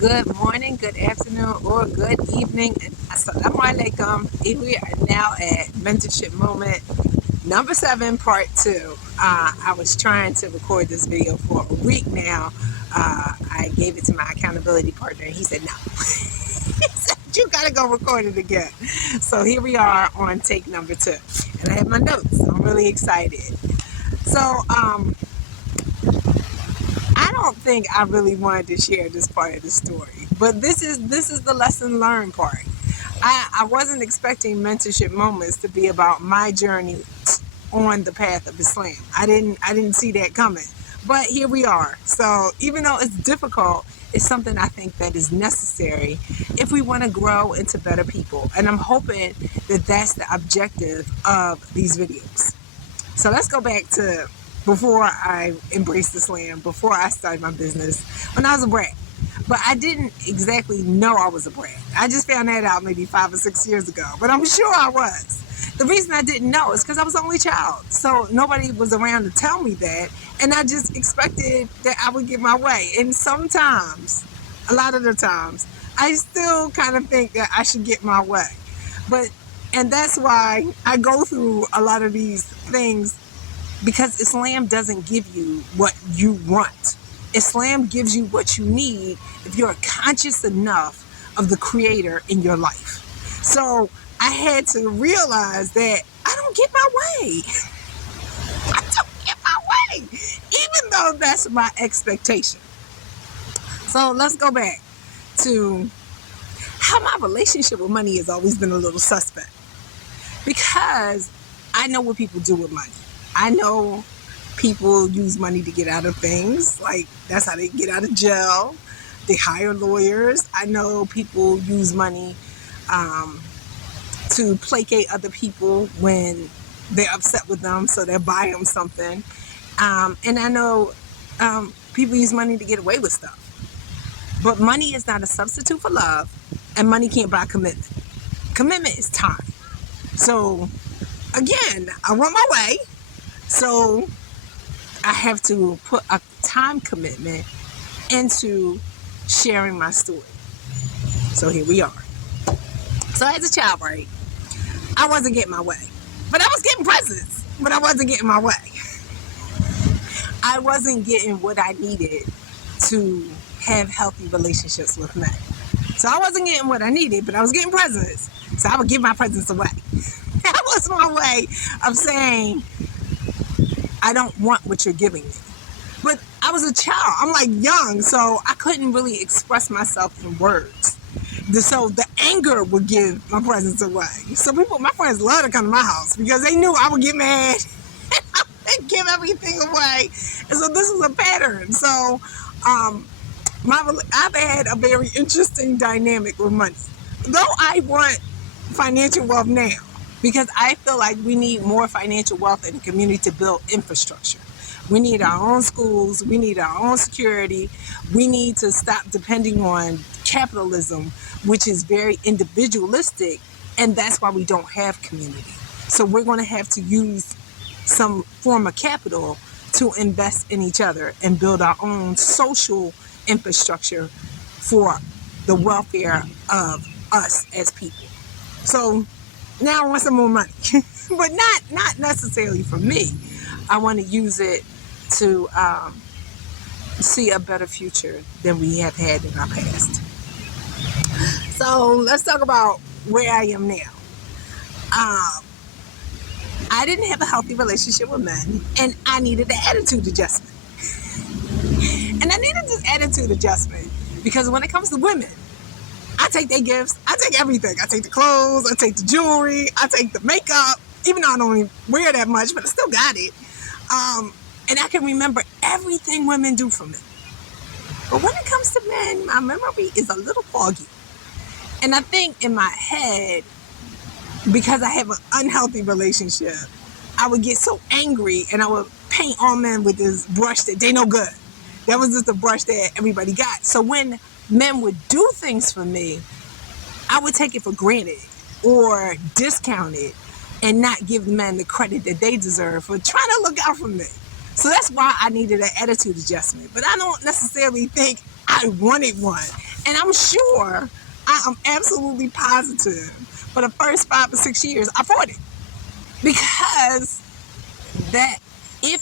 Good morning, good afternoon, or good evening. Assalamu alaikum. We are now at Mentorship Moment number 7, part 2. I was trying to record this video for a week now. I gave it to my accountability partner, and he said no. He said, you gotta go record it again. So here we are on take number 2. And I have my notes. I'm really excited. So, I don't think I really wanted to share this part of the story, but this is the lesson learned part. I wasn't expecting mentorship moments to be about my journey on the path of Islam. I didn't see that coming, but here we are. So even though it's difficult, it's something I think that is necessary if we want to grow into better people. And I'm hoping that that's the objective of these videos. So let's go back to before I embraced Islam, before I started my business, when I was a brat. But I didn't exactly know I was a brat. I just found that out maybe 5 or 6 years ago, but I'm sure I was. The reason I didn't know is because I was the only child. So nobody was around to tell me that, and I just expected that I would get my way. And sometimes, a lot of the times, I still kind of think that I should get my way. And that's why I go through a lot of these things, because Islam doesn't give you what you want. Islam gives you what you need if you're conscious enough of the Creator in your life. So I had to realize that I don't get my way. I don't get my way, even though that's my expectation. So let's go back to how my relationship with money has always been a little suspect. Because I know what people do with money. I know people use money to get out of things. Like, that's how they get out of jail. They hire lawyers. I know people use money to placate other people when they're upset with them, so they'll buy them something. And I know people use money to get away with stuff. But money is not a substitute for love, and money can't buy commitment. Commitment is time. So, again, I want my way. So I have to put a time commitment into sharing my story. So here we are. So as a child, right, I wasn't getting my way. But I was getting presents, but I wasn't getting my way. I wasn't getting what I needed to have healthy relationships with men. So I wasn't getting what I needed, but I was getting presents. So I would give my presents away. That was my way of saying, I don't want what you're giving me. But I was a child. I'm like young, so I couldn't really express myself in words. So the anger would give my presents away. So my friends loved to come to my house because they knew I would get mad and I would give everything away. And so this was a pattern. So I've had a very interesting dynamic with money. Though I want financial wealth now, because I feel like we need more financial wealth in the community to build infrastructure. We need our own schools. We need our own security. We need to stop depending on capitalism, which is very individualistic, and that's why we don't have community. So we're going to have to use some form of capital to invest in each other and build our own social infrastructure for the welfare of us as people. So now I want some more money, but not necessarily for me. I want to use it to see a better future than we have had in our past. So let's talk about where I am now. I didn't have a healthy relationship with men, and I needed an attitude adjustment. And I needed this attitude adjustment because when it comes to women, I take their gifts. I take everything. I take the clothes. I take the jewelry. I take the makeup. Even though I don't even wear that much, but I still got it. And I can remember everything women do for me. But when it comes to men, my memory is a little foggy. And I think in my head, because I have an unhealthy relationship, I would get so angry and I would paint all men with this brush that they no good. That was just a brush that everybody got. So when men would do things for me, I would take it for granted or discount it and not give men the credit that they deserve for trying to look out for me. So that's why I needed an attitude adjustment. But I don't necessarily think I wanted one. And I'm sure, I am absolutely positive, for the first 5 or 6 years, I fought it. Because that if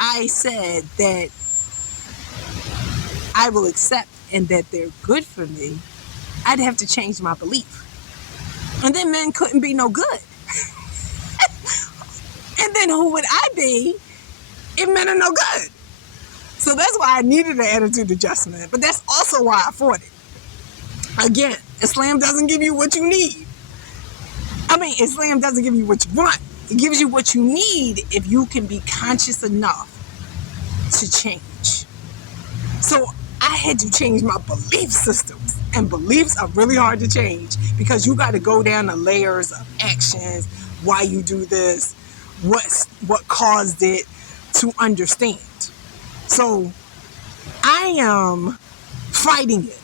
I said that I will accept and that they're good for me, I'd have to change my belief. And then men couldn't be no good. And then who would I be if men are no good? So that's why I needed an attitude adjustment. But that's also why I fought it. Again, Islam doesn't give you what you need. Islam doesn't give you what you want. It gives you what you need if you can be conscious enough to change. So I had to change my belief systems. And beliefs are really hard to change because you got to go down the layers of actions, why you do this, what caused it, to understand. So I am fighting it.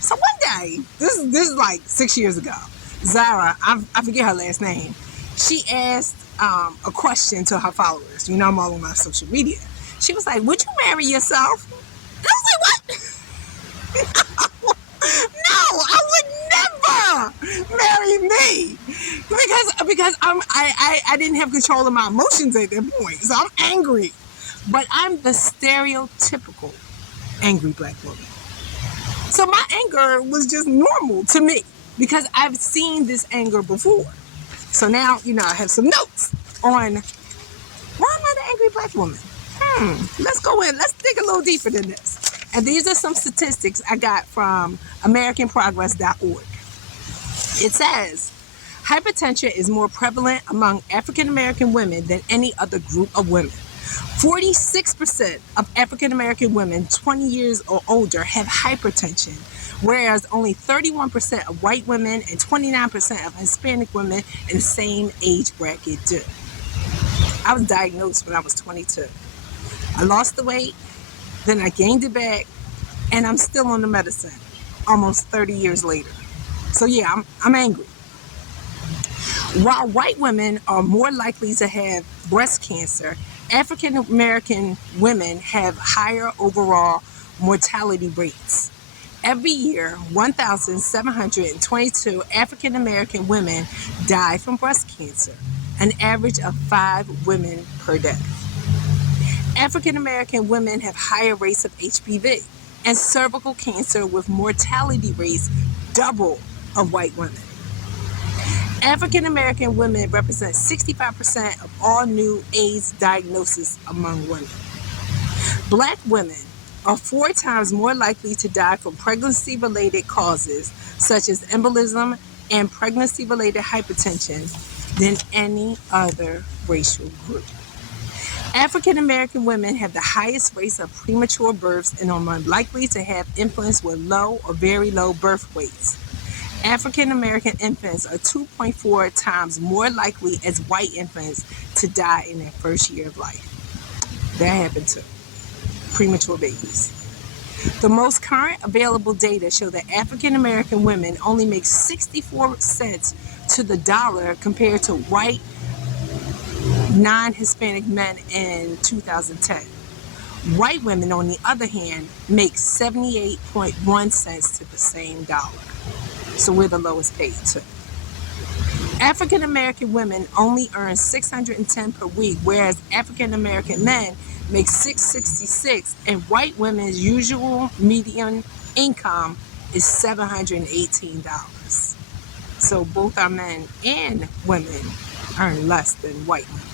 So one day, this is like 6 years ago, Zara, I forget her last name, she asked a question to her followers. You know, I'm all on my social media. She was like, would you marry yourself? And I was like, what? No, I would never marry me because I didn't have control of my emotions at that point. So I'm angry, but I'm the stereotypical angry black woman. So my anger was just normal to me because I've seen this anger before. So now, I have some notes on why am I the angry black woman? Let's go in. Let's dig a little deeper than this. And these are some statistics I got from AmericanProgress.org. It says, hypertension is more prevalent among African American women than any other group of women. 46% of African American women 20 years or older have hypertension, whereas only 31% of white women and 29% of Hispanic women in the same age bracket do. I was diagnosed when I was 22. I lost the weight, then I gained it back, and I'm still on the medicine almost 30 years later. So yeah, I'm angry. While white women are more likely to have breast cancer, African American women have higher overall mortality rates. Every year, 1,722 African American women die from breast cancer, an average of 5 women per day. African American women have higher rates of HPV and cervical cancer with mortality rates double of white women. African American women represent 65% of all new AIDS diagnoses among women. Black women are 4 times more likely to die from pregnancy-related causes such as embolism and pregnancy-related hypertension than any other racial group. African American women have the highest rates of premature births and are more likely to have infants with low or very low birth weights. African American infants are 2.4 times more likely as white infants to die in their first year of life. That happened to premature babies. The most current available data show that African American women only make 64 cents to the dollar compared to white non-Hispanic men in 2010. White women, on the other hand, make 78.1 cents to the same dollar. So we're the lowest paid too. African American women only earn $610 per week, whereas African American men make $666, and white women's usual median income is $718. So both our men and women earn less than white women.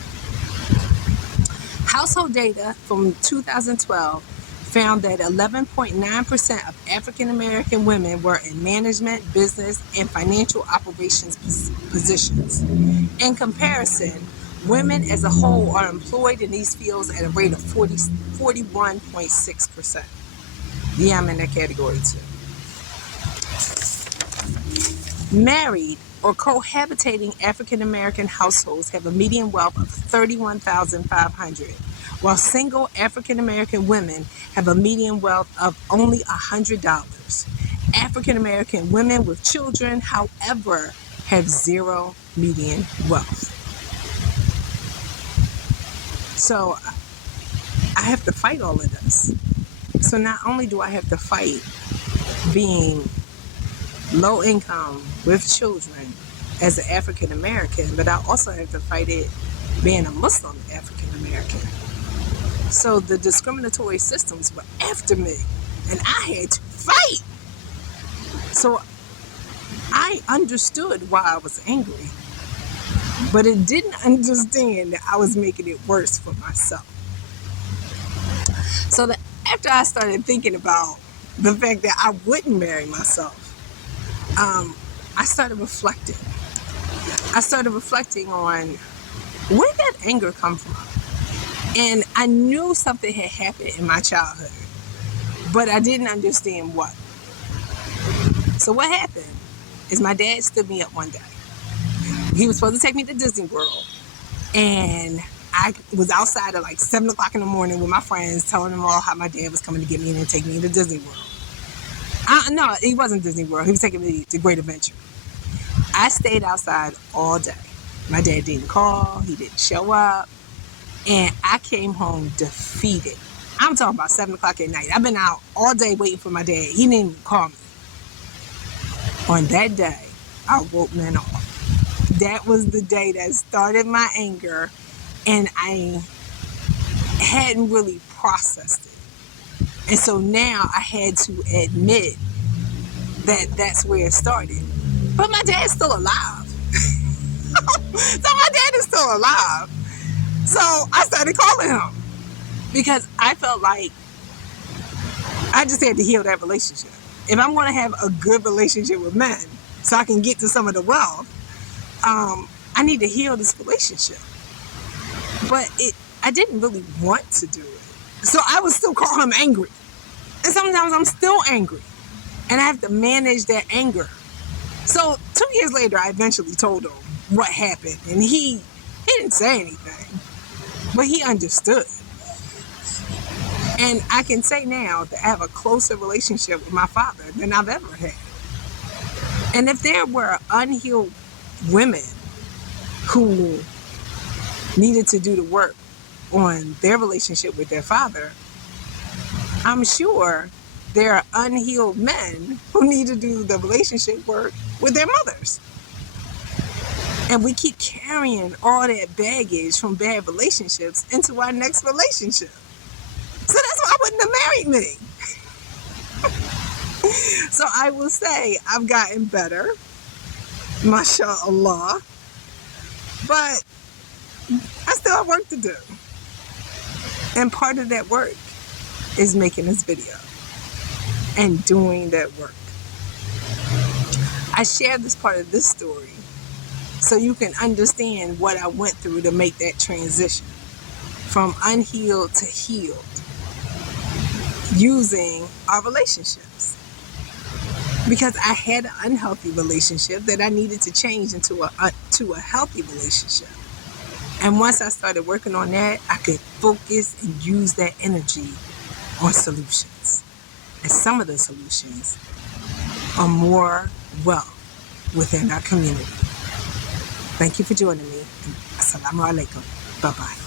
Household data from 2012 found that 11.9% of African American women were in management, business, and financial operations positions. In comparison, women as a whole are employed in these fields at a rate of 41.6%. Yeah, I'm in that category too. Married or cohabitating African American households have a median wealth of $31,500, while single African American women have a median wealth of only $100. African American women with children, however, have zero median wealth. So I have to fight all of this. So not only do I have to fight being low income with children as an African American, but I also have to fight it being a Muslim African American. So the discriminatory systems were after me, and I had to fight. So I understood why I was angry, but it didn't understand that I was making it worse for myself. So after I started thinking about the fact that I wouldn't marry myself, I started reflecting. I started reflecting on where did that anger come from? And I knew something had happened in my childhood, but I didn't understand what. So what happened is my dad stood me up one day. He was supposed to take me to Disney World, and I was outside at like 7 o'clock in the morning with my friends, telling them all how my dad was coming to get me and take me to Disney World. No, he wasn't Disney World. He was taking me to Great Adventure. I stayed outside all day. My dad didn't call. He didn't show up. And I came home defeated. I'm talking about 7 o'clock at night. I've been out all day waiting for my dad. He didn't even call me. On that day, I woke men off. That was the day that started my anger, and I hadn't really processed it. And so now I had to admit that that's where it started. But my dad's still alive. So my dad is still alive. So I started calling him because I felt like I just had to heal that relationship. If I'm going to have a good relationship with men so I can get to some of the wealth, I need to heal this relationship. But I didn't really want to do it. So I would still call him angry. And sometimes I'm still angry. And I have to manage that anger. So 2 years later, I eventually told him what happened. And he didn't say anything, but he understood. And I can say now that I have a closer relationship with my father than I've ever had. And if there were unhealed women who needed to do the work on their relationship with their father, I'm sure there are unhealed men who need to do the relationship work with their mothers. And we keep carrying all that baggage from bad relationships into our next relationship. So that's why I wouldn't have married me. So I will say I've gotten better, mashallah, but I still have work to do. And part of that work is making this video and doing that work. I share this part of this story so you can understand what I went through to make that transition from unhealed to healed using our relationships. Because I had an unhealthy relationship that I needed to change into a healthy relationship. And once I started working on that, I could focus and use that energy on solutions. And some of the solutions are more wealth within our community. Thank you for joining me. Assalamu alaikum. Bye-bye.